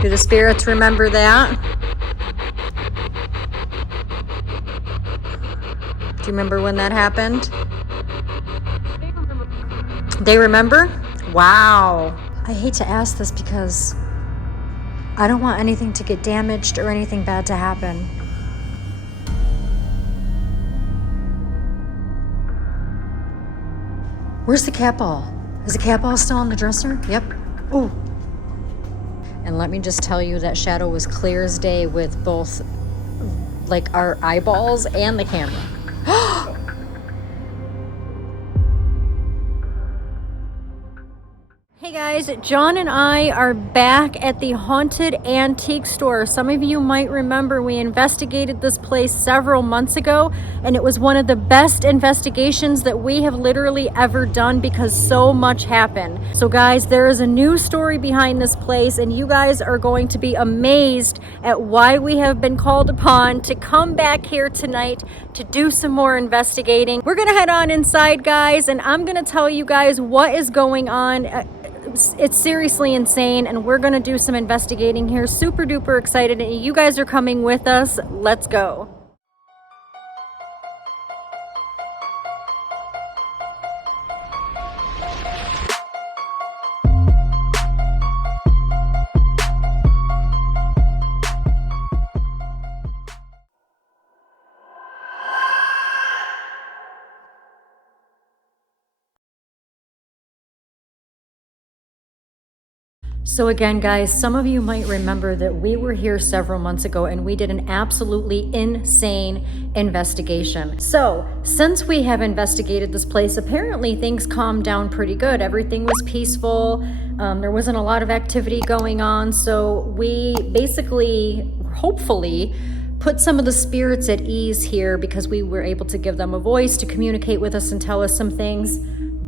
Do the spirits remember that? Do you remember when that happened? They remember? Wow. I hate to ask this because I don't want anything to get damaged or anything bad to happen. Where's the cat ball? Is the cat ball still on the dresser? Yep. Oh. And let me just tell you, that shadow was clear as day with both like our eyeballs and the camera. Hey guys, John and I are back at the Haunted Antique Store. Some of you might remember we investigated this place several months ago, and it was one of the best investigations that we have literally ever done because so much happened. So guys, there is a new story behind this place, and you guys are going to be amazed at why we have been called upon to come back here tonight to do some more investigating. We're gonna head on inside, guys, and I'm gonna tell you guys what is going on. It's seriously insane, and we're gonna do some investigating here. Super duper excited, and you guys are coming with us. Let's go. So again, guys, some of you might remember that we were here several months ago and we did an absolutely insane investigation. So since we have investigated this place, apparently things calmed down pretty good. Everything was peaceful. There wasn't a lot of activity going on. So we basically, hopefully, put some of the spirits at ease here because we were able to give them a voice to communicate with us and tell us some things.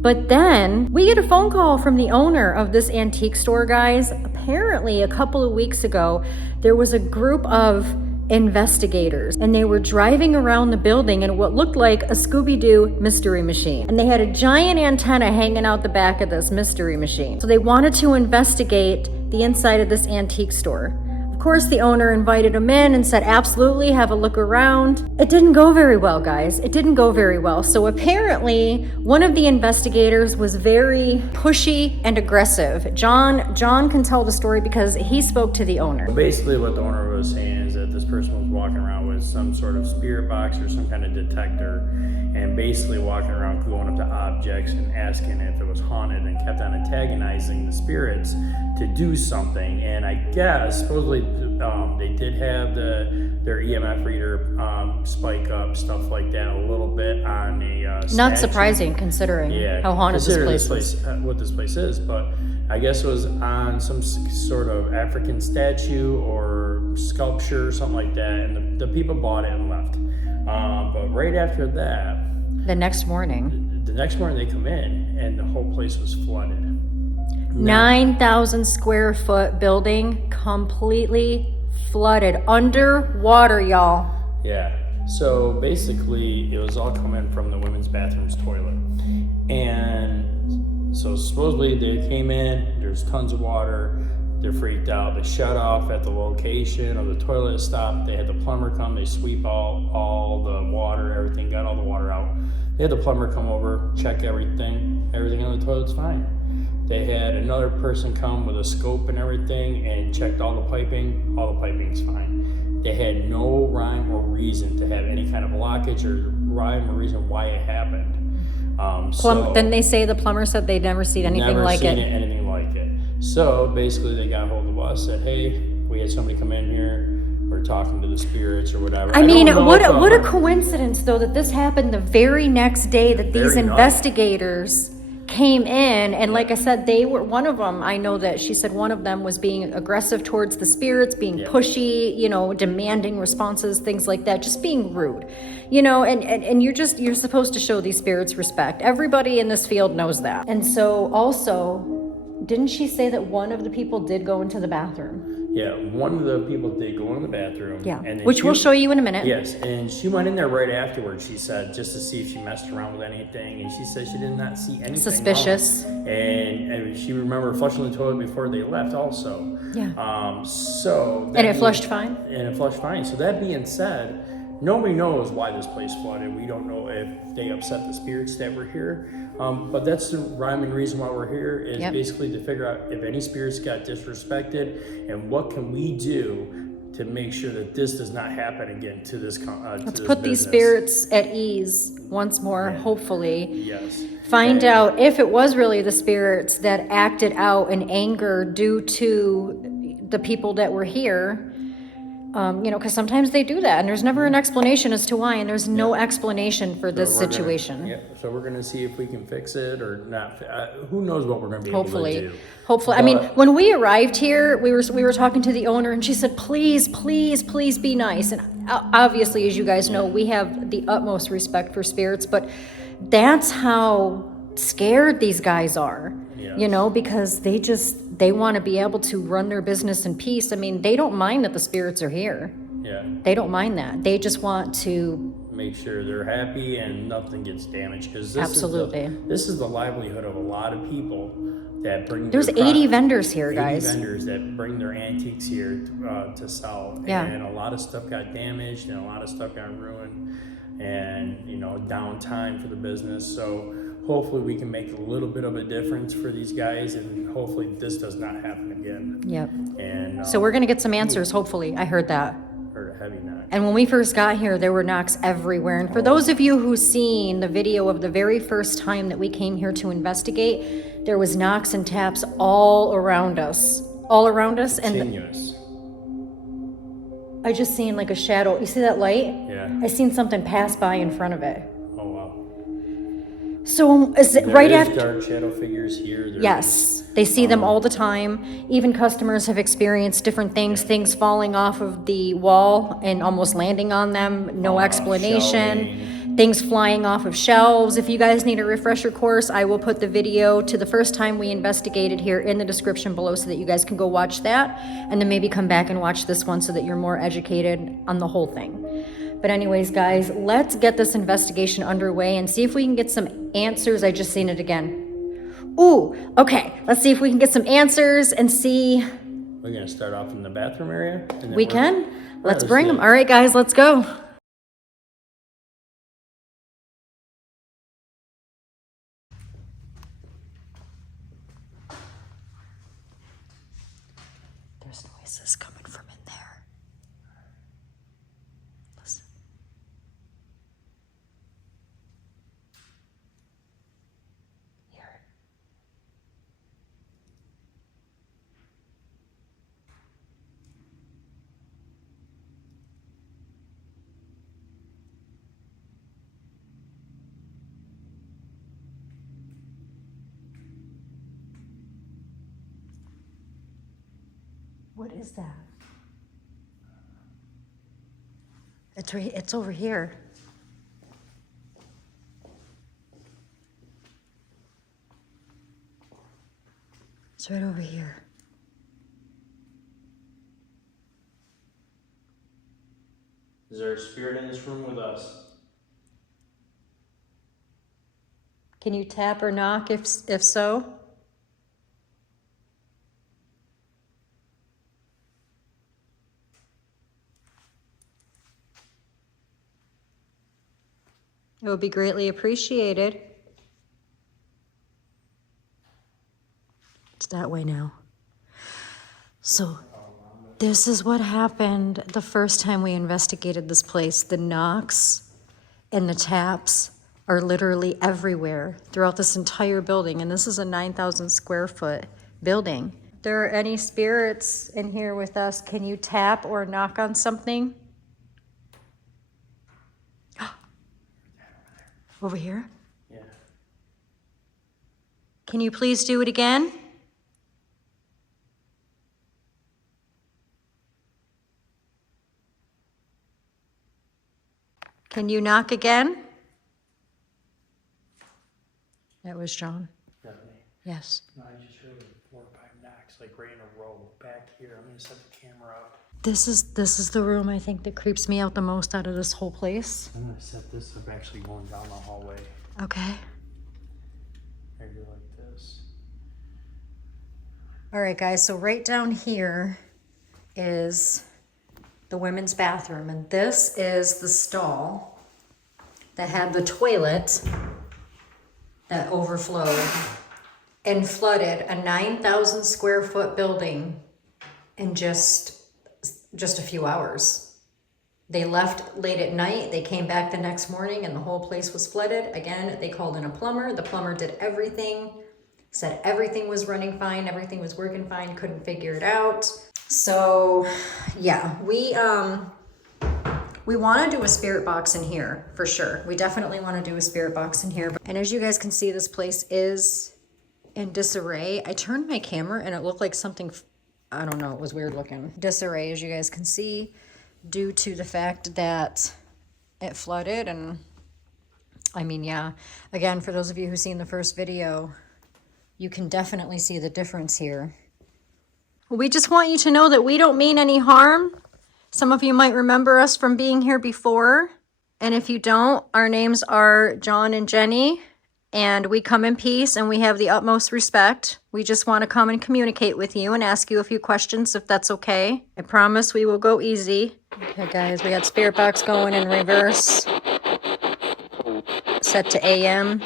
But then we get a phone call from the owner of this antique store, guys. Apparently a couple of weeks ago, there was a group of investigators and they were driving around the building in what looked like a Scooby-Doo mystery machine. And they had a giant antenna hanging out the back of this mystery machine. So they wanted to investigate the inside of this antique store. Of course, the owner invited them in and said, absolutely, have a look around. It didn't go very well, guys. It didn't go very well. So apparently, one of the investigators was very pushy and aggressive. John can tell the story because he spoke to the owner. Basically, what the owner was saying is that this person was walking around with some sort of spirit box or some kind of detector, and basically walking around going up to objects and asking if it was haunted, and kept on antagonizing the spirits to do something. And I guess supposedly they did have their EMF reader spike up, stuff like that, a little bit on a Not surprising considering how haunted this place was. What this place is, but I guess it was on some sort of African statue or sculpture or something like that, and the people bought it and left. But right after that, the next morning they come in and the whole place was flooded. 9,000 square foot building completely flooded underwater, y'all. Yeah. So basically, it was all coming from the women's bathroom's toilet. And so supposedly they came in, there's tons of water, they're freaked out. They shut off at the location of the toilet stopped. They had the plumber come, they sweep all the water, everything, got all the water out. They had the plumber come over, check everything on the toilet's fine. They had another person come with a scope and everything and checked all the piping's fine. They had no rhyme or reason to have any kind of blockage or rhyme or reason why it happened. Then they say the plumber said they'd never seen anything like it. Anything like it. So basically they got a hold of us, said, hey, we had somebody come in here, we're talking to the spirits or whatever. I mean, what a coincidence though that this happened the very next day that these investigators came in, and like I said, they were one of them. I know that she said one of them was being aggressive towards the spirits, being pushy, demanding responses, things like that, just being rude, and you're supposed to show these spirits respect. Everybody in this field knows that. And so also, didn't she say that one of the people did go into the bathroom? Yeah, one of the people did go in the bathroom. Yeah, And then which we'll show you in a minute. Yes, and she went in there right afterwards, she said, just to see if she messed around with anything. And she said she did not see anything Suspicious. wrong. And she remembered flushing the toilet before they left also. Yeah. And it flushed fine? And it flushed fine. So that being said, nobody knows why this place flooded. We don't know if they upset the spirits that were here. But that's the rhyme and reason why we're here is basically to figure out if any spirits got disrespected and what can we do to make sure that this does not happen again to this Let's put these spirits at ease once more, hopefully. Yes. Find out if it was really the spirits that acted out in anger due to the people that were here. Because sometimes they do that, and there's never an explanation as to why, and there's no explanation for this situation. So we're gonna see if we can fix it or not. Who knows what we're gonna be able to do? Hopefully. I mean, when we arrived here, we were talking to the owner, and she said, "Please, please, please be nice." And obviously, as you guys know, we have the utmost respect for spirits, but that's how scared these guys are. Because they want to be able to run their business in peace. I mean, they don't mind that the spirits are here. Yeah. They don't mind that. They just want to make sure they're happy and nothing gets damaged, because this is the livelihood of a lot of people that bring. There's 80 vendors here, guys. 80 vendors that bring their antiques here to sell. Yeah. And a lot of stuff got damaged and a lot of stuff got ruined, and downtime for the business. So hopefully we can make a little bit of a difference for these guys, and hopefully this does not happen again. Yep. And so we're gonna get some answers. Hopefully, I heard that. Heard a heavy knock. And when we first got here, there were knocks everywhere. And for those of you who've seen the video of the very first time that we came here to investigate, there was knocks and taps all around us. And Continuous. I just seen like a shadow. You see that light? Yeah. I seen something pass by in front of it. Oh wow. So is it right after? Dark shadow figures here. Yes, they see them all the time. Even customers have experienced different things, things falling off of the wall and almost landing on them, no explanation. Shelving. Things flying off of shelves. If you guys need a refresher course, I will put the video to the first time we investigated here in the description below so that you guys can go watch that and then maybe come back and watch this one so that you're more educated on the whole thing. But anyways, guys, let's get this investigation underway and see if we can get some answers. I just seen it again. Ooh, okay. Let's see if we can get some answers and see. We're going to start off in the bathroom area? We can. Let's bring them. All right, guys, let's go. There's noises coming from in there. Listen. Hear it. What is that? It's over here. It's right over here. Is there a spirit in this room with us? Can you tap or knock if so? It would be greatly appreciated. It's that way now. So this is what happened the first time we investigated this place. The knocks and the taps are literally everywhere throughout this entire building. And this is a 9,000 square foot building. If there are any spirits in here with us, can you tap or knock on something? Over here? Yeah. Can you please do it again? Can you knock again? That was John. Definitely. Yes. No, I just heard 4 or 5 knocks like right in a row back here. I'm gonna set the camera up. This is the room I think that creeps me out the most out of this whole place. I'm gonna set this up actually going down the hallway. Okay. Maybe like this. All right, guys, so right down here is the women's bathroom, and this is the stall that had the toilet that overflowed and flooded a 9,000 square foot building in just a few hours. They left late at night, they came back the next morning and the whole place was flooded. Again, they called in a plumber. The plumber did everything, said everything was running fine, everything was working fine, couldn't figure it out. So yeah, we want to do a spirit box in here for sure. We definitely want to do a spirit box in here. And as you guys can see, this place is in disarray. I turned my camera and it looked like something, I don't know, it was weird looking. Disarray, as you guys can see, due to the fact that it flooded. And I mean, yeah, again, for those of you who've seen the first video, you can definitely see the difference here. We just want you to know that we don't mean any harm. Some of you might remember us from being here before. And if you don't, our names are John and Jenny. And we come in peace and we have the utmost respect. We just want to come and communicate with you and ask you a few questions if that's okay. I promise we will go easy. Okay, guys, we got spirit box going in reverse. Set to AM.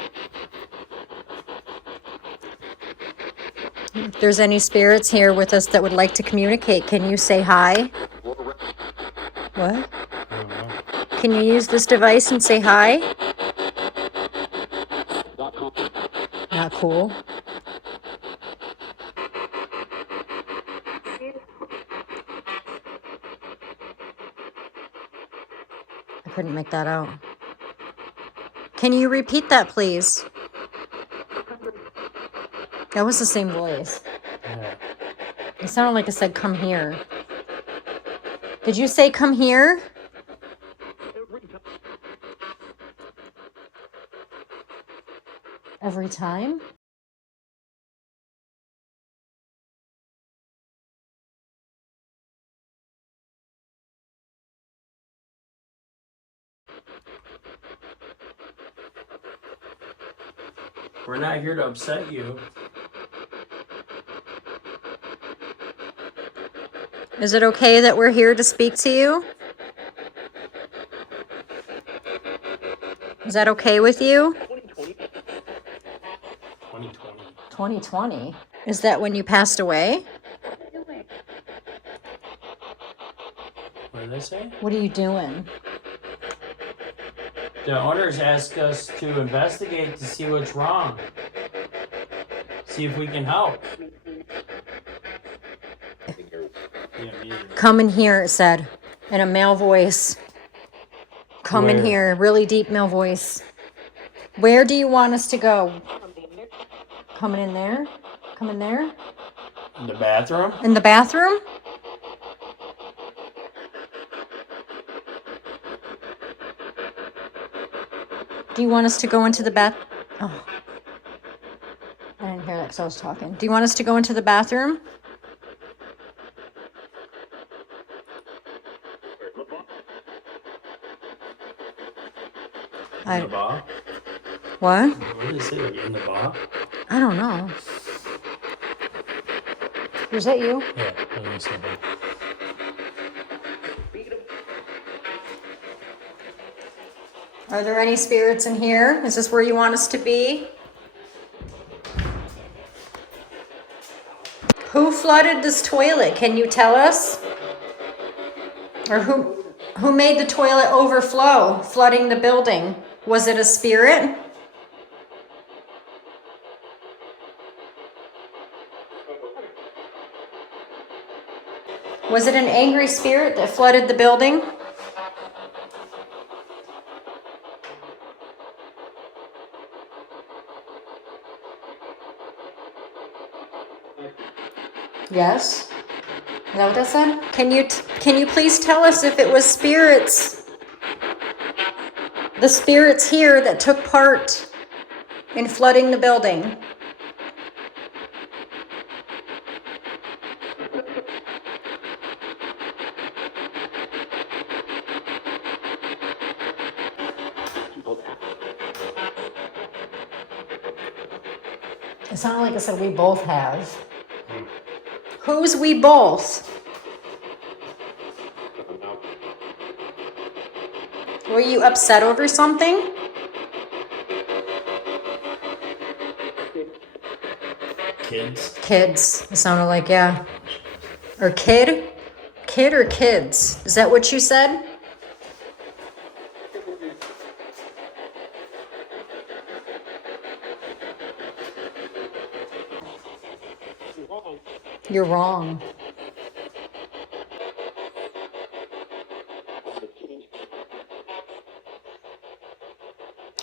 If there's any spirits here with us that would like to communicate, can you say hi? What? Can you use this device and say hi? Not cool. I couldn't make that out. Can you repeat that, please? That was the same voice. Yeah. It sounded like it said, come here. Did you say come here? Every time? We're not here to upset you. Is it okay that we're here to speak to you? Is that okay with you? 2020. 2020? Is that when you passed away? What did I say? What are you doing? The owners asked us to investigate to see what's wrong. See if we can help. Yeah, me either. Come in here, it said, in a male voice. Come in Where? here, really deep male voice. Where do you want us to go? Coming in there? Come in there? In the bathroom? In the bathroom? Do you want us to go into the bath? Oh. I didn't hear that because I was talking. Do you want us to go into the bathroom? In the bar? What? What did it say? Like in the bar? I don't know. Was that you? Yeah, let me see that. Are there any spirits in here? Is this where you want us to be? Who flooded this toilet? Can you tell us? Or who made the toilet overflow, flooding the building? Was it a spirit? Was it an angry spirit that flooded the building? Yes. Is that what that said? Can you please tell us if it was spirits? The spirits here that took part in flooding the building. It sounded like I said we both have. Who's we both? Were you upset over something? Kids. Kids. It sounded like, yeah. Or kid? Kid or kids? Is that what you said? You're wrong.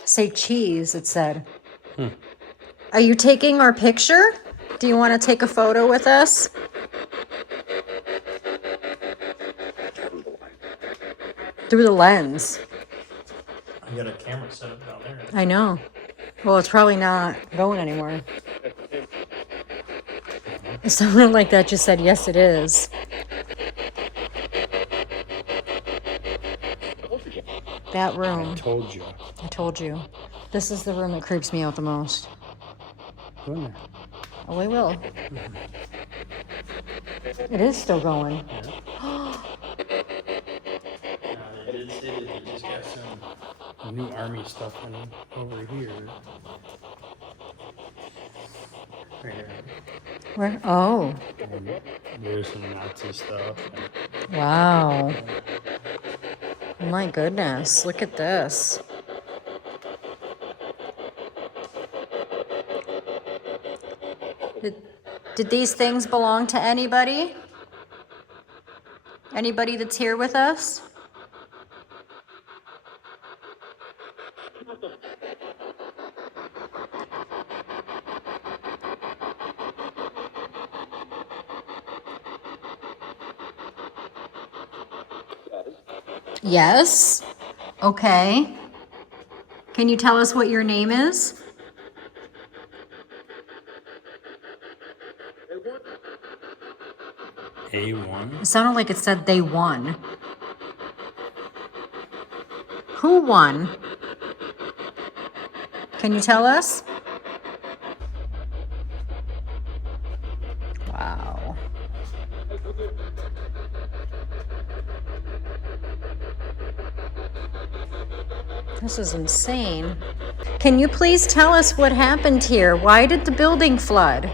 Say cheese, it said. Are you taking our picture? Do you want to take a photo with us? Through the lens. I got a camera set up down there. I know. Well, it's probably not going anymore. It sounded like that just said, yes, it is. That room. I told you. I told you. This is the room that creeps me out the most. Go in there. Oh, we will. It is still going. They did say that they just got some new army stuff over here. Right here. Where? Oh. And there's some Nazi stuff. Wow. My goodness. Look at this. Did these things belong to anybody? Anybody that's here with us? Yes. Okay. Can you tell us what your name is? A1. It sounded like it said they won. Who won? Can you tell us? Wow. This is insane. Can you please tell us what happened here? Why did the building flood?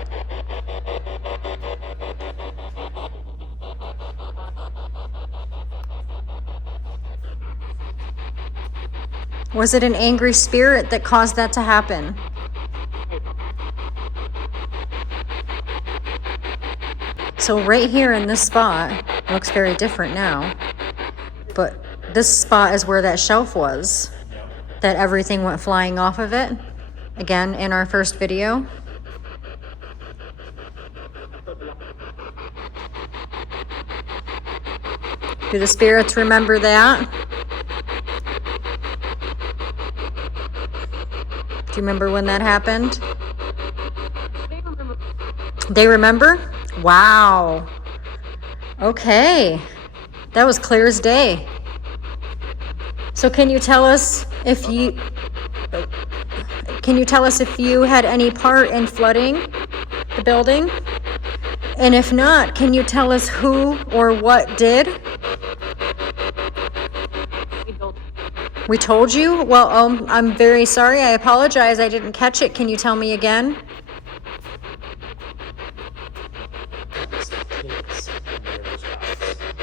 Was it an angry spirit that caused that to happen? So right here in this spot, it looks very different now, but this spot is where that shelf was, that everything went flying off of it, again, in our first video. Do the spirits remember that? Do you remember when that happened? They remember? Wow. Okay. That was clear as day. So can you tell us if you had any part in flooding the building? And if not, can you tell us who or what did? We told you? Well, I'm very sorry. I apologize. I didn't catch it. Can you tell me again?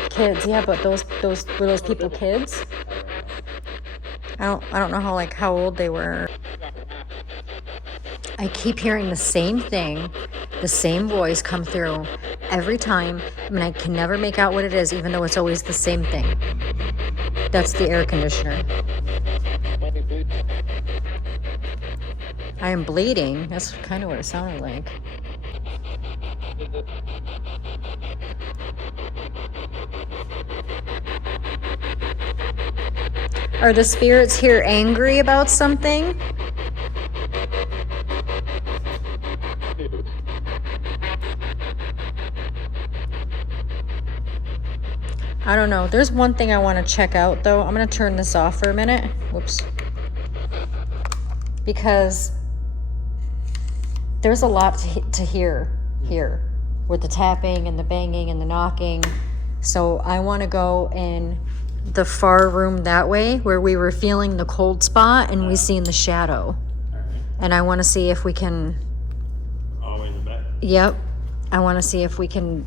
Kids, yeah, but those were those people kids? I don't know how old they were. I keep hearing the same thing, the same voice come through every time. I mean, I can never make out what it is, even though it's always the same thing. That's the air conditioner. I am bleeding. That's kind of what it sounded like. Are the spirits here angry about something? I don't know. There's one thing I want to check out, though. I'm going to turn this off for a minute. Whoops. Because there's a lot to hear here with the tapping and the banging and the knocking. So I want to go in the far room that way where we were feeling the cold spot and we seen the shadow. All right. And I want to see if we can. All the way in the back. Yep. I want to see if we can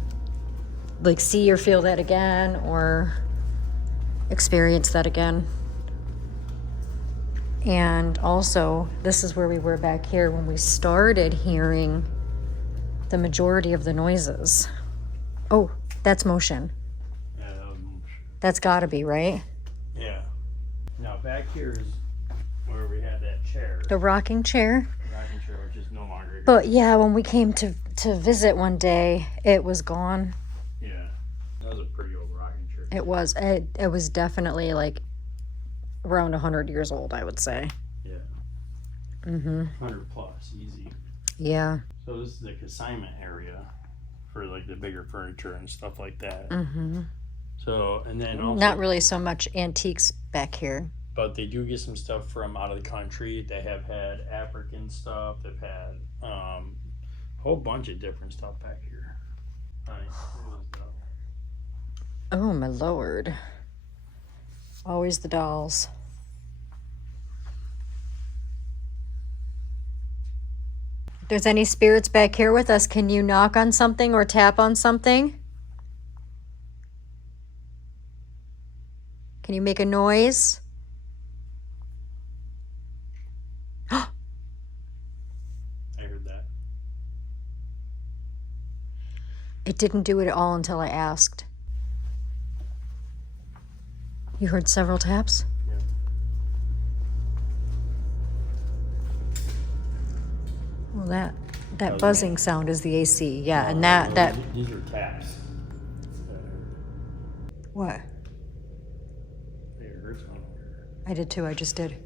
like see or feel that again or experience that again. And also, this is where we were back here when we started hearing the majority of the noises. Oh, that's motion. Yeah, that was motion. That's gotta be, right? Yeah. Now back here is where we had that chair. The rocking chair. The rocking chair, which is no longer here. But yeah, when we came to visit one day, it was gone. Yeah. That was a pretty old rocking chair. It was. It was definitely like around 100 years old, I would say. Yeah. Mm-hmm. 100 plus, easy. Yeah. So this is the consignment area for like the bigger furniture and stuff like that. Mm-hmm. So, and then also, Not really so much antiques back here. but they do get some stuff from out of the country. They have had African stuff. They've had a whole bunch of different stuff back here. Oh my lord. Always the dolls. If there's any spirits back here with us, can you knock on something or tap on something? Can you make a noise? I heard that. It didn't do it at all until I asked. You heard several taps? Yeah. Well, that buzzing sound is the AC. Yeah, and that These are taps. what? I heard something weird. I did too. I just did.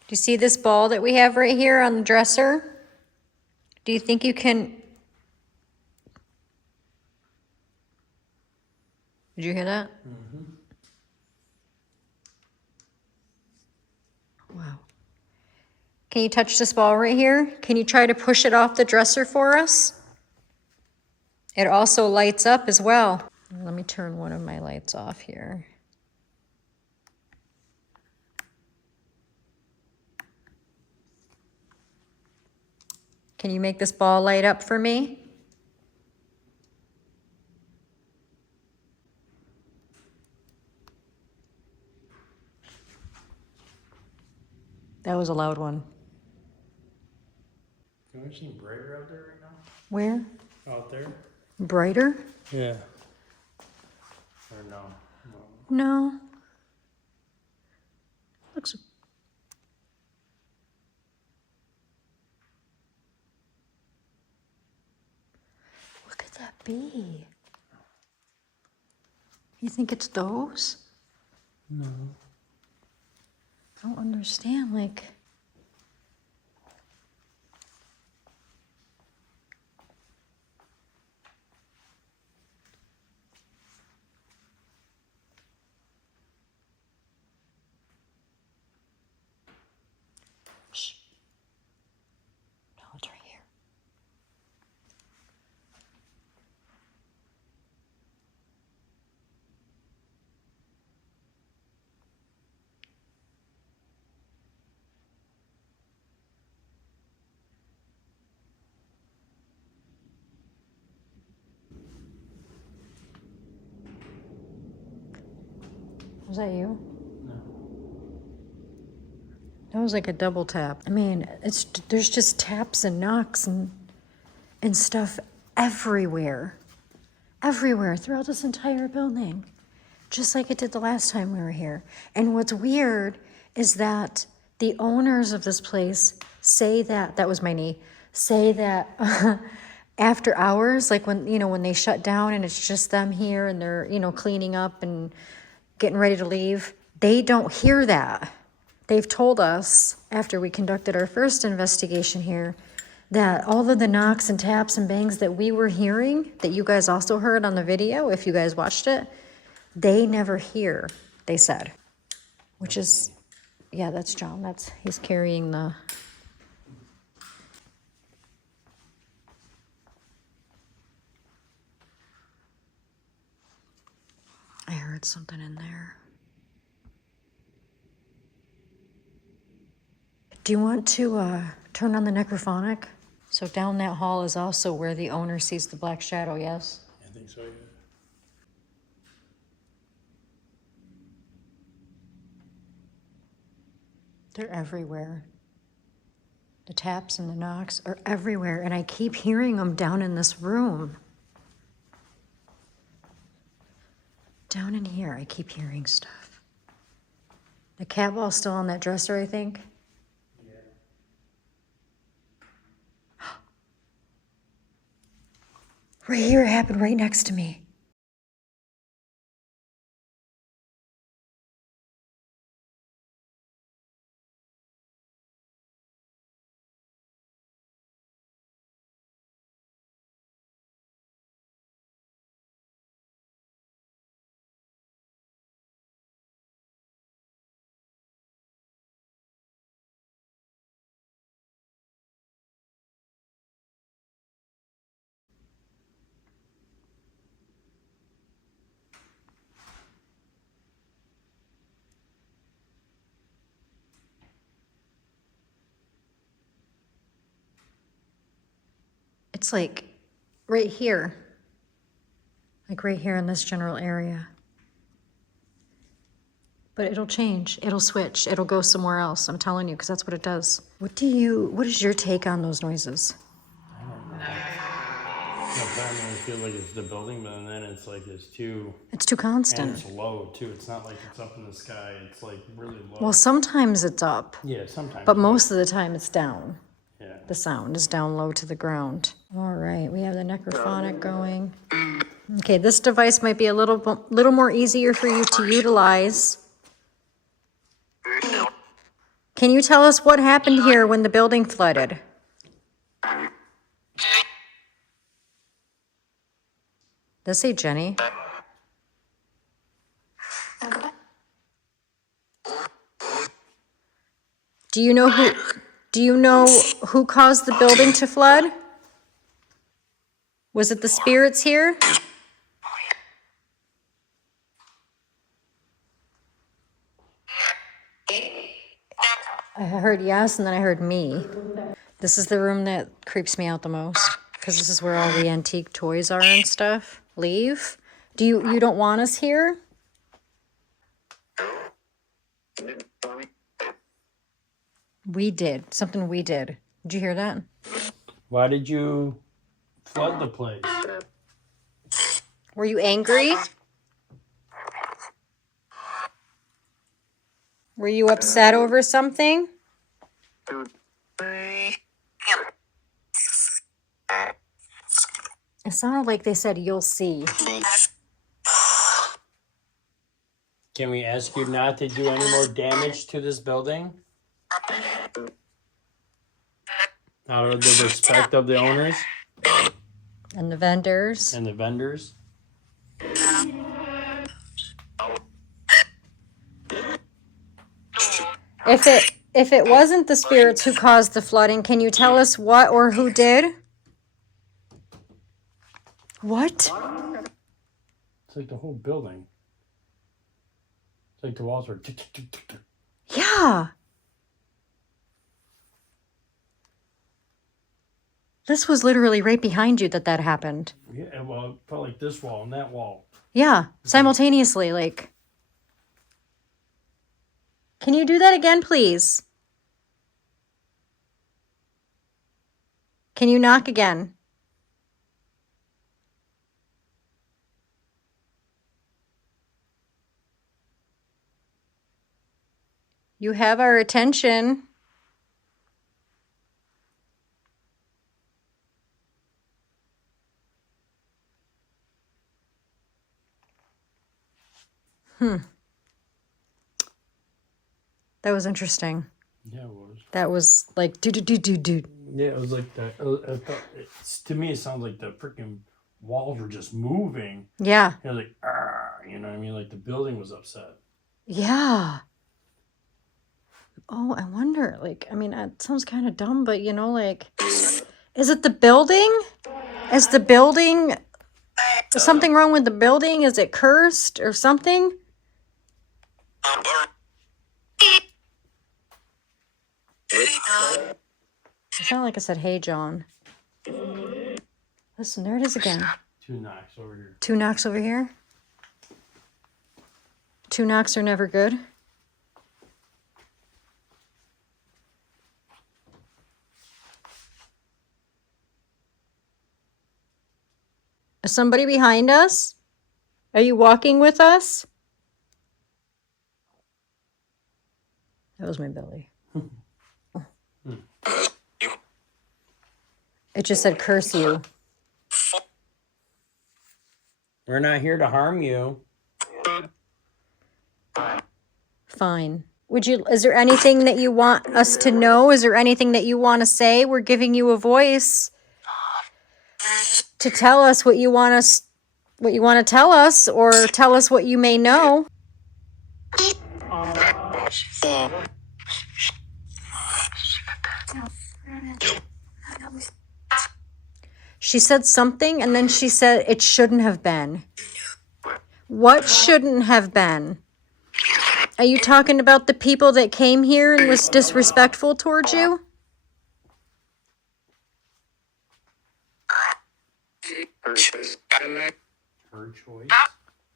Do you see this ball that we have right here on the dresser? Do you think you can? Did you hear that? Mm-hmm. Wow. Can you touch this ball right here? Can you try to push it off the dresser for us? It also lights up as well. Let me turn one of my lights off here. Can you make this ball light up for me? That was a loud one. Can we see brighter out there right now? Where? Out there? Brighter? Yeah. Or no? No. Looks. What could that be? You think it's those? No. I don't understand, like. Shh. No, it's right here. Was that you? No. That was like a double tap. I mean, there's just taps and knocks and stuff everywhere. Everywhere throughout this entire building. Just like it did the last time we were here. And what's weird is that the owners of this place say that was my knee, say that after hours, like when they shut down and it's just them here and they're, cleaning up and getting ready to leave, they don't hear that. They've told us, after we conducted our first investigation here, that all of the knocks and taps and bangs that we were hearing, that you guys also heard on the video, if you guys watched it, they never hear, they said. Which is Yeah, that's John. He's carrying the... I heard something in there. Do you want to turn on the necrophonic? So down that hall is also where the owner sees the black shadow, yes? I think so, yeah. They're everywhere. The taps and the knocks are everywhere, and I keep hearing them down in this room. Down in here, I keep hearing stuff. The cat ball's still on that dresser, I think. Yeah. Right here, it happened right next to me. It's like right here. Like right here in this general area. But it'll change. It'll switch. It'll go somewhere else. I'm telling you, because that's what it does. What is your take on those noises? I don't know. Sometimes I feel like it's the building, but then it's like it's too... It's too And constant. it's low, too. It's not like it's up in the sky. It's like really low. Well, sometimes it's up, Yeah, sometimes. but most of the time it's down. Yeah. The sound is down low to the ground. All right, we have the necrophonic going. Okay, this device might be a little more easier for you to utilize. Can you tell us what happened here when the building flooded? Does say Jenny? Do you know who caused the building to flood? Was it the spirits here? I heard yes, and then I heard me. This is the room that creeps me out the most, because this is where all the antique toys are and stuff. Leave? You don't want us here? We did. Something we did. Did you hear that? Why did you flood the place? Were you angry? Were you upset over something? It sounded like they said, "You'll see." Can we ask you not to do any more damage to this building? Out of the respect of the owners And the vendors. and the vendors? If it wasn't the spirits who caused the flooding, can you tell us what or who did? What? It's like the whole building. It's like the walls are tick, tick, tick, tick, tick. Yeah. This was literally right behind you that happened. Yeah, well, it felt like this wall and that wall. Yeah, simultaneously, like. Can you do that again, please? Can you knock again? You have our attention. That was interesting. Yeah, it was. That was like do. Yeah, it was like that. To me, it sounds like the freaking walls were just moving. Yeah. It was like, you know what I mean? Like the building was upset. Yeah. Oh, I wonder, like, I mean, it sounds kind of dumb, but you know, like, is it the building? Is the building, is something wrong with the building? Is it cursed or something? It sounded like I said, hey, John. Listen, there it is again. 2 knocks over here. 2 knocks over here. 2 knocks are never good. Is somebody behind us? Are you walking with us? That was my belly. It just said curse you. We're not here to harm you. Fine. Is there anything that you want us to know? Is there anything that you want to say? We're giving you a voice to tell us what you want to tell us, or tell us what you may know. She said something, and then she said it shouldn't have been. What shouldn't have been? Are you talking about the people that came here and was disrespectful towards you? Her choice.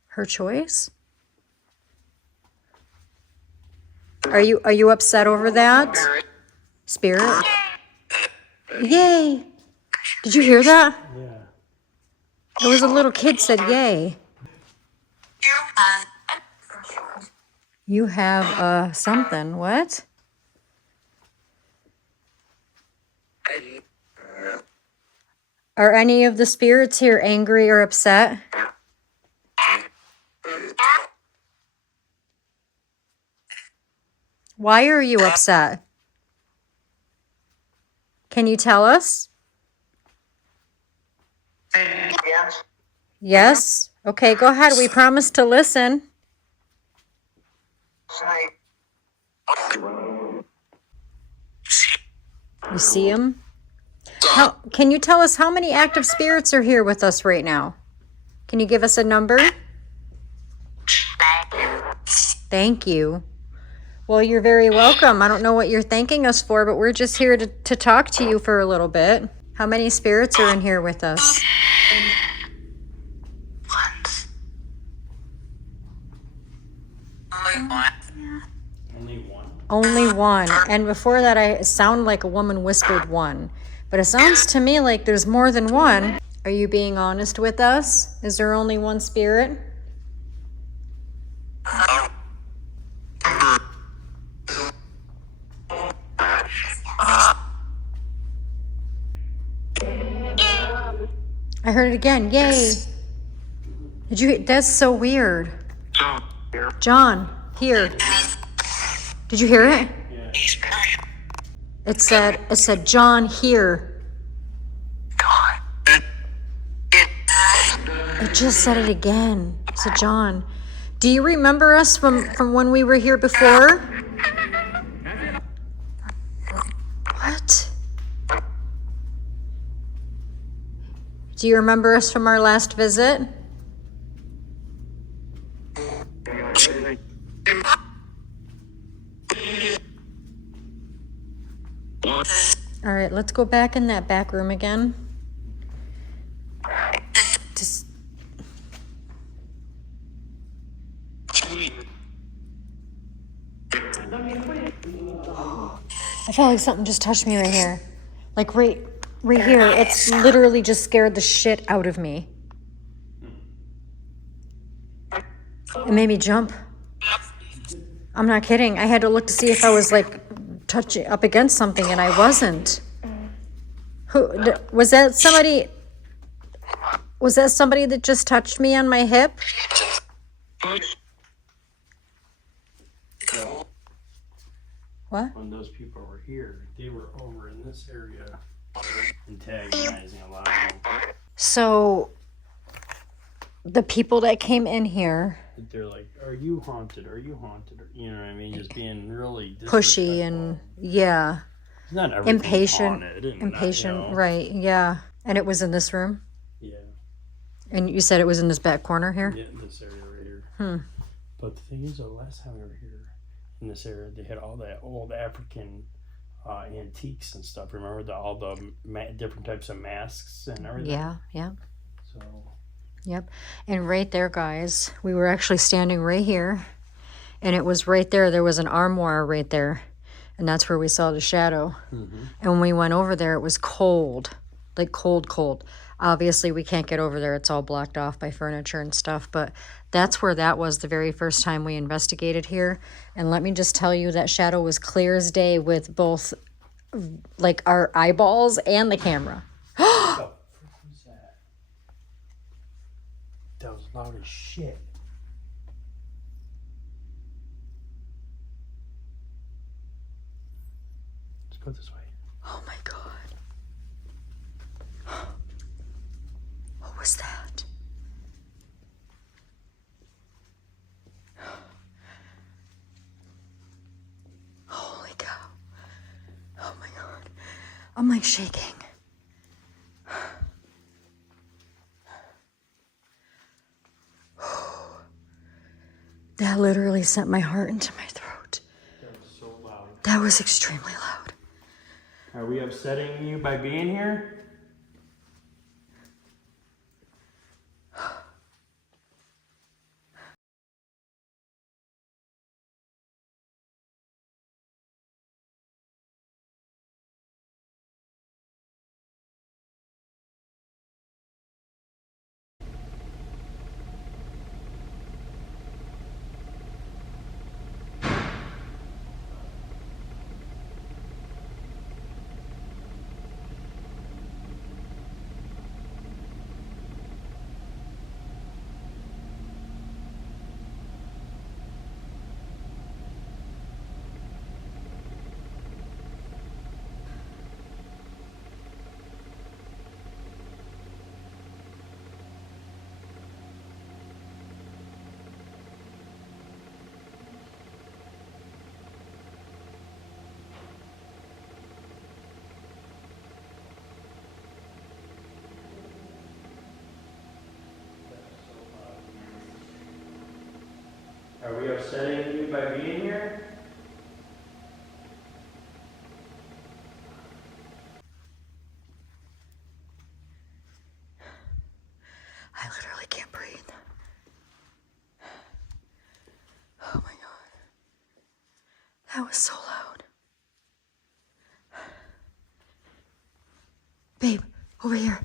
Her choice? Are you upset over that? Spirit? Yay! Did you hear that? Yeah. It was a little kid said yay. You have something. What? Are any of the spirits here angry or upset? Why are you upset? Can you tell us? Yes? Okay, go ahead. We promise to listen. You see him? Can you tell us how many active spirits are here with us right now? Can you give us a number? Thank you. Well, you're very welcome. I don't know what you're thanking us for, but we're just here to talk to you for a little bit. How many spirits are in here with us? Only one. And before that, it sounded like a woman whispered one. But it sounds to me like there's more than one. Are you being honest with us? Is there only one spirit? I heard it again. Yay. That's so weird. John, here. Did you hear it? Yeah. It said John here. It just said it again. It said John. Do you remember us from when we were here before? What? Do you remember us from our last visit? All right, let's go back in that back room again. I felt like something just touched me right here. Like right here. It's literally just scared the shit out of me. It made me jump. I'm not kidding. I had to look to see if I was like touching up against something, and I wasn't. Was that somebody? Was that somebody that just touched me on my hip? What? When those people were here, they were over in this area antagonizing a lot of them. So the people that came in here they're like, "Are you haunted? Are you haunted?" Or, you know what I mean? Just being really Pushy disrespectful. and yeah, It's not everything's impatient, haunted, and not, you impatient, know. right? Yeah. And it was in this room? Yeah, And you said it was in this back corner here? yeah, this area right here. But the thing is, the last time we were here in this area, they had all that old African antiques and stuff. Remember all the different types of masks and everything. Yeah, yeah. So. Yep. And right there, guys, we were actually standing right here, and it was right there. There was an armoire right there, and that's where we saw the shadow. Mm-hmm. And when we went over there, it was cold, like cold, cold. Obviously, we can't get over there. It's all blocked off by furniture and stuff, but that's where that was the very first time we investigated here. And let me just tell you, that shadow was clear as day with both, like, our eyeballs and the camera. What the frick was that? That was loud as shit. Let's go this way. Oh my God. What was that? Holy cow. Oh my God. I'm like shaking. That literally sent my heart into my throat. That was so loud. That was extremely loud. Are we upsetting you by being here? Are we upsetting you by being here? I literally can't breathe. Oh my God. That was so loud. Babe, over here.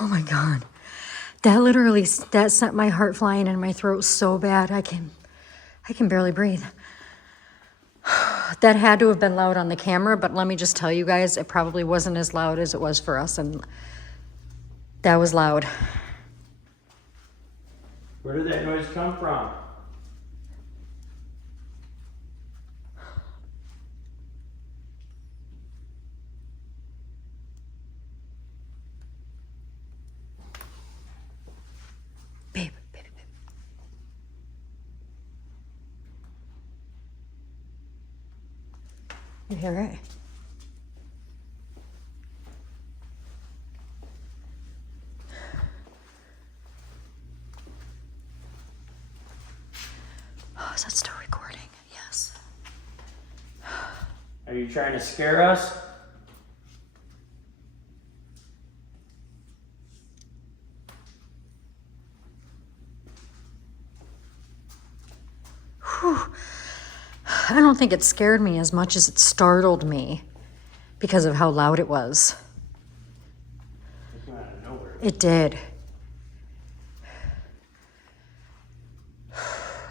Oh my God. That literally, that sent my heart flying in my throat so bad. I can barely breathe. That had to have been loud on the camera, but let me just tell you guys, it probably wasn't as loud as it was for us, and that was loud. Where did that noise come from? Babe, babe, babe. You hear it? Oh, is that still recording? Yes. Are you trying to scare us? Whew. I don't think it scared me as much as it startled me because of how loud it was. It came out of nowhere. It did.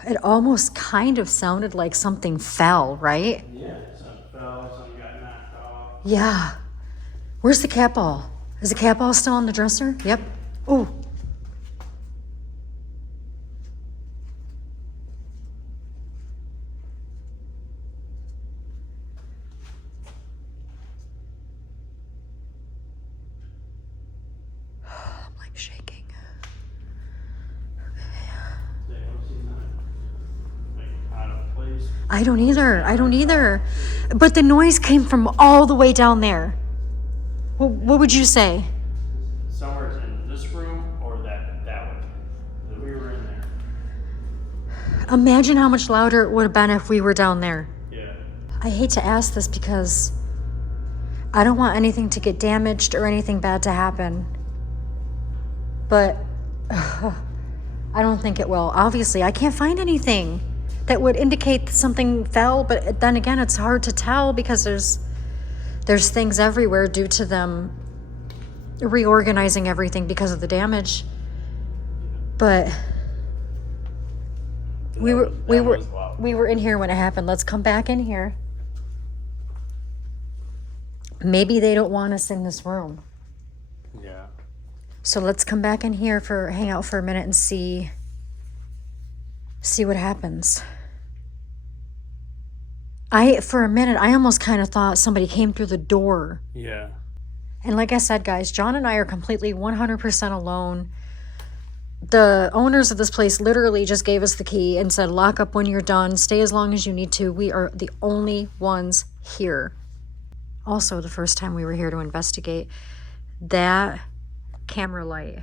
It almost kind of sounded like something fell, right? Yeah, some fell, some got knocked off. Yeah. Where's the cat ball? Is the cat ball still on the dresser? Yep. Oh. I don't either. But the noise came from all the way down there. What would you say? Somewhere in this room or that one. We were in there. Imagine how much louder it would have been if we were down there. Yeah. I hate to ask this because I don't want anything to get damaged or anything bad to happen. But I don't think it will. Obviously, I can't find anything that would indicate that something fell, but then again, it's hard to tell because there's things everywhere due to them reorganizing everything because of the damage. But we were in here when it happened. Let's come back in here. Maybe they don't want us in this room. Yeah. So let's come back in here hang out for a minute and see what happens. For a minute, I almost kind of thought somebody came through the door. Yeah. And like I said, guys, John and I are completely 100% alone. The owners of this place literally just gave us the key and said, lock up when you're done. Stay as long as you need to. We are the only ones here. Also, the first time we were here to investigate, that camera light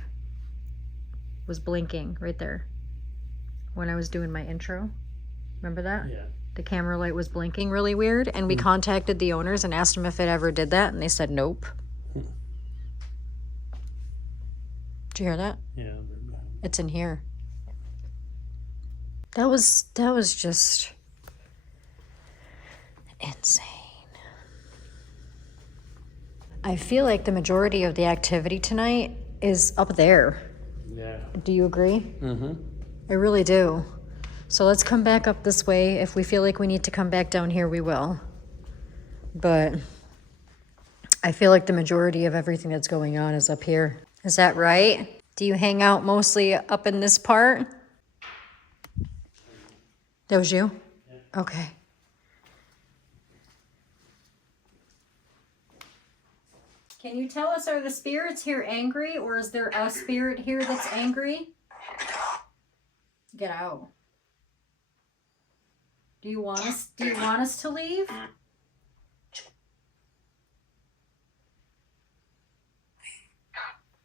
was blinking right there when I was doing my intro. Remember that? Yeah. The camera light was blinking really weird, and we contacted the owners and asked them if it ever did that, and they said nope. Did you hear that? Yeah. It's in here. That was just insane. I feel like the majority of the activity tonight is up there. Yeah. Do you agree? Mm-hmm. I really do. So let's come back up this way. If we feel like we need to come back down here, we will. But I feel like the majority of everything that's going on is up here. Is that right? Do you hang out mostly up in this part? That was you? Yeah. Okay. Can you tell us, are the spirits here angry, or is there a spirit here that's angry? Get out. Do you want us to leave?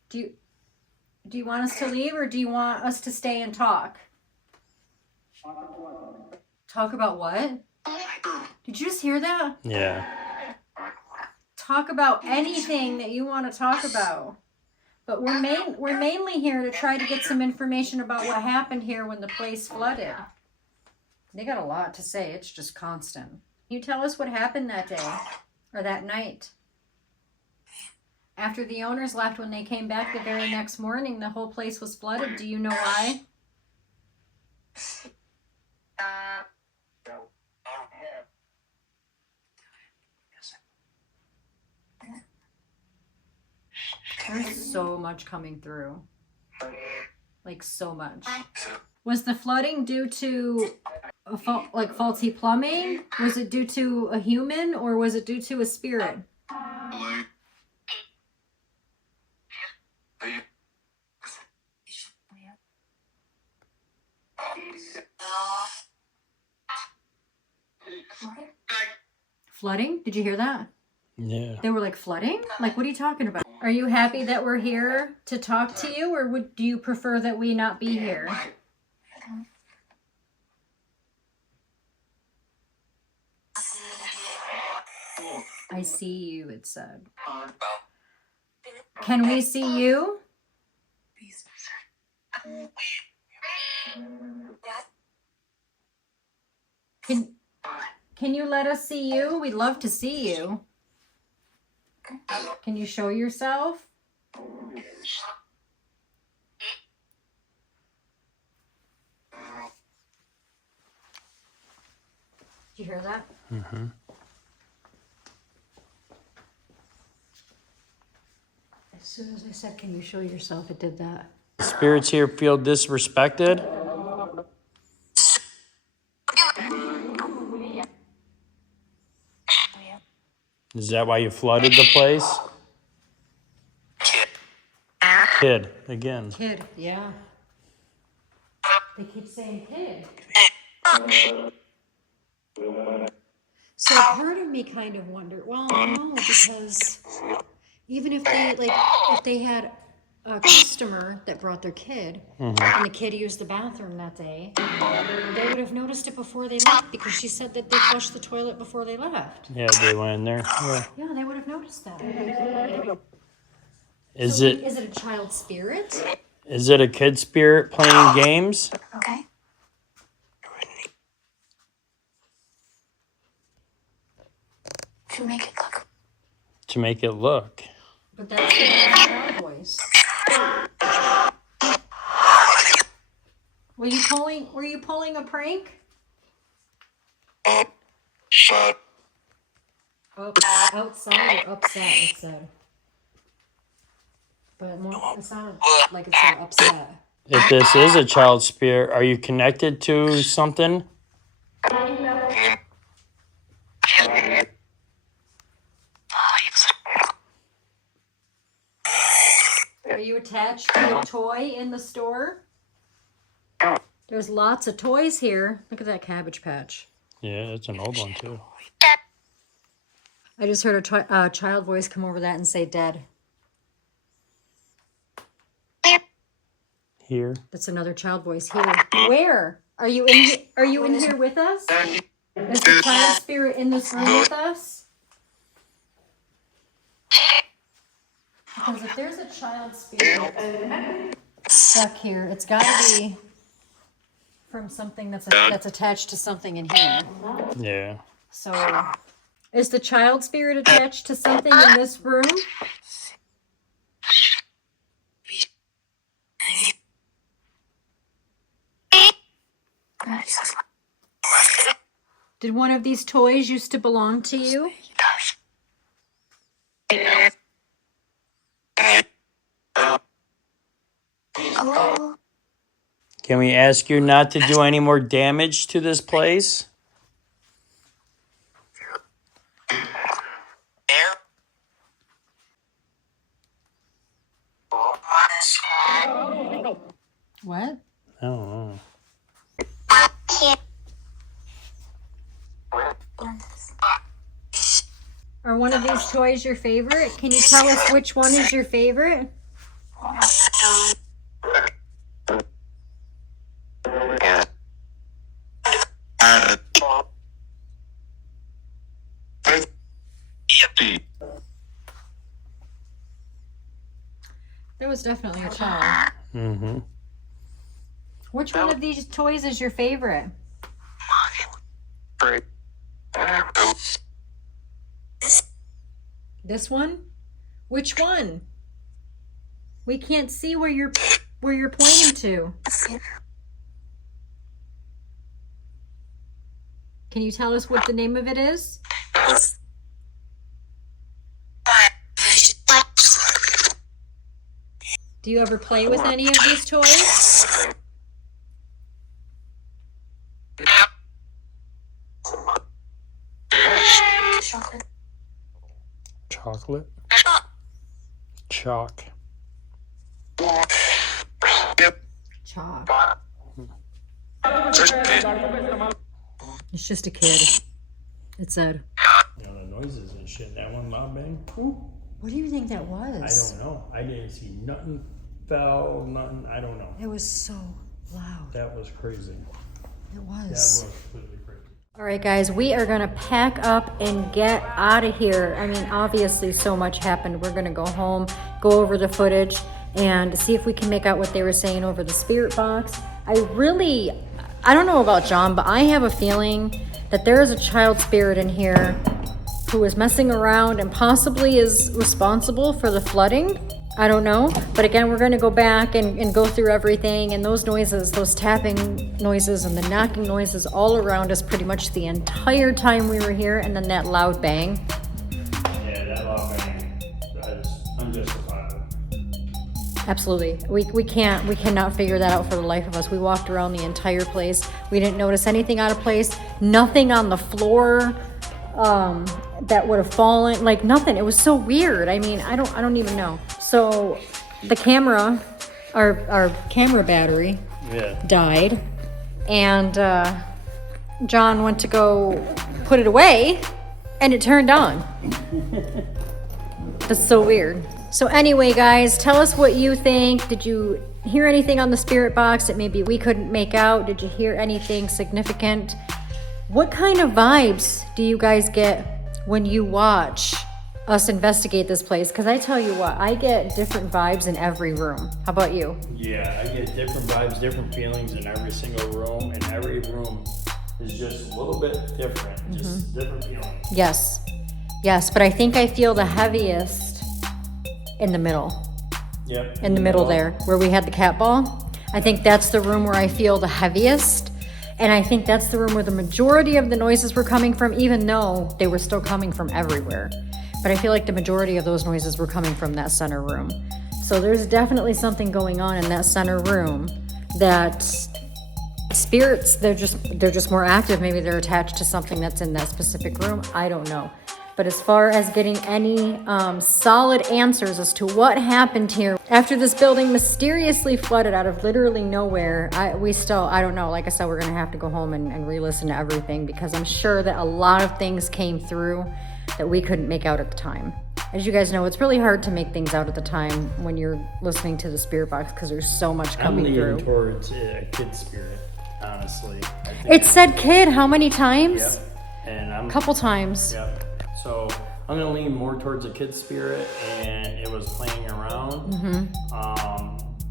Do you want us to leave, or do you want us to stay and talk? Talk about what? Did you just hear that? Yeah. Talk about anything that you want to talk about. But we're mainly here to try to get some information about what happened here when the place flooded. They got a lot to say. It's just constant. Can you tell us what happened that day or that night? After the owners left, when they came back the very next morning, the whole place was flooded. Do you know why? There's so much coming through. Like, so much. Was the flooding due to faulty plumbing? Was it due to a human, or was it due to a spirit? Flooding? Did you hear that? Yeah. They were like, flooding? Like, what are you talking about? Are you happy that we're here to talk to you, or do you prefer that we not be here? I see you, it said. Can we see you? Can you let us see you? We'd love to see you. Can you show yourself? Did you hear that? Mm-hmm. As soon as I said, can you show yourself, it did that. Spirits here feel disrespected. Is that why you flooded the place? Kid, again. Kid, yeah. They keep saying kid. So part of me kind of wondered, well, no, because even if they if they had a customer that brought their kid and the kid used the bathroom that day, they would have noticed it before they left because she said that they flushed the toilet before they left. Yeah, they went in there. Yeah. Yeah, they would have noticed that. Is So it is it a child spirit? is it a kid spirit playing games? Okay. To make it look. To make it look. But that's a child voice. Were you pulling a prank? Oh, outside or upset, it said. But it sounded like it said upset. If this is a child spirit, are you connected to something? Are you attached to a toy in the store? There's lots of toys here. Look at that Cabbage Patch. Yeah, it's an old one too. I just heard a child voice come over that and say dead. Here. That's another child voice here. Where? Are you in here with us? Is the child spirit in this room with us? Because if there's a child spirit stuck here, it's got to be from something that's attached to something in here. Yeah. So, is the child spirit attached to something in this room? Did one of these toys used to belong to you? Oh. Can we ask you not to do any more damage to this place? What? I don't know. Are one of these toys your favorite? Can you tell us which one is your favorite? There was definitely a child. Mm-hmm. Which one of these toys is your favorite? This one? Which one? We can't see where you're pointing to. Can you tell us what the name of it is? Do you ever play with any of these toys? Chocolate. Chocolate? Chalk. Chalk. It's just a kid. It said. You know, the noises and shit. That one loud bang? What do you think that I was? don't know. I didn't see nothing fell, nothing. I don't know. It was so loud. That was crazy. It That was. was completely crazy. All right, guys, we are going to pack up and get out of here. I mean, obviously, so much happened. We're going to go home, go over the footage, and see if we can make out what they were saying over the spirit box. I don't know about John, but I have a feeling that there is a child spirit in here who is messing around and possibly is responsible for the flooding. I don't know. But again, we're going to go back and go through everything. And those noises, those tapping noises and the knocking noises all around us pretty much the entire time we were here. And then that loud bang. Yeah, that loud bang. That is unjustifiable. Absolutely. We cannot figure that out for the life of us. We walked around the entire place. We didn't notice anything out of place. Nothing on the floor that would have fallen, like nothing. It was so weird. I mean, I don't even know. So the camera, our camera battery Yeah. died, and John went to go put it away and it turned on. That's so weird. So anyway, guys, tell us what you think. Did you hear anything on the spirit box that maybe we couldn't make out? Did you hear anything significant? What kind of vibes do you guys get when you watch us investigate this place? Because I tell you what, I get different vibes in every room. How about you? Yeah, I get different vibes, different feelings in every single room, and every room is just a little bit different, just different feelings. Yes, but I think I feel the heaviest in the middle. Yep. In the middle there, where we had the cat ball. I think that's the room where I feel the heaviest. And I think that's the room where the majority of the noises were coming from, even though they were still coming from everywhere. But I feel like the majority of those noises were coming from that center room. So there's definitely something going on in that center room that spirits, they're just more active. Maybe they're attached to something that's in that specific room. I don't know. But as far as getting any solid answers as to what happened here after this building mysteriously flooded out of literally nowhere, I don't know. Like I said, we're going to have to go home and re-listen to everything, because I'm sure that a lot of things came through that we couldn't make out at the time. As you guys know, it's really hard to make things out at the time when you're listening to the spirit box, because there's so much coming I'm through. leaning towards a kid spirit, honestly. I think It said kid how many times? Yep. And I'm A couple times. Yep. So I'm gonna lean more towards a kid spirit, and it was playing around.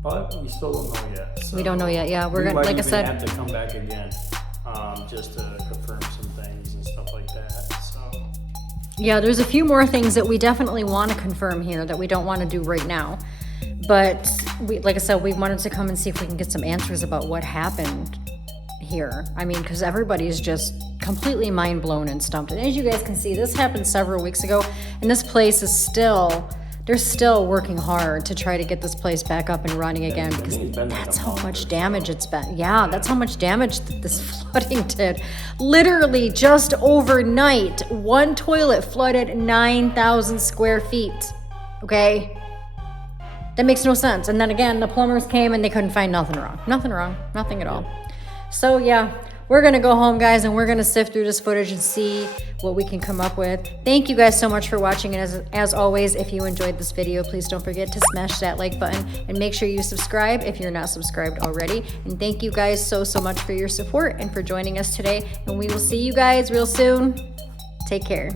But we still don't know yet. So We don't know yet. Yeah, we're we gonna, might like I even said, have to come back again, just to confirm some things and stuff like that. So yeah, there's a few more things that we definitely want to confirm here that we don't want to do right now. But like I said, we wanted to come and see if we can get some answers about what happened here. I mean, because everybody's just completely mind blown and stumped. And as you guys can see, this happened several weeks ago, and this place is they're still working hard to try to get this place back up and running again, because that's how much damage it's been. Yeah, that's how much damage that this flooding did. Literally just overnight, one toilet flooded 9,000 square feet. Okay? That makes no sense. And then again, the plumbers came and they couldn't find nothing wrong. Nothing at all. So yeah, we're gonna go home, guys, and we're gonna sift through this footage and see what we can come up with. Thank you guys so much for watching, and as always, if you enjoyed this video, please don't forget to smash that like button and make sure you subscribe if you're not subscribed already. And thank you guys so much for your support and for joining us today, and we will see you guys real soon. Take care.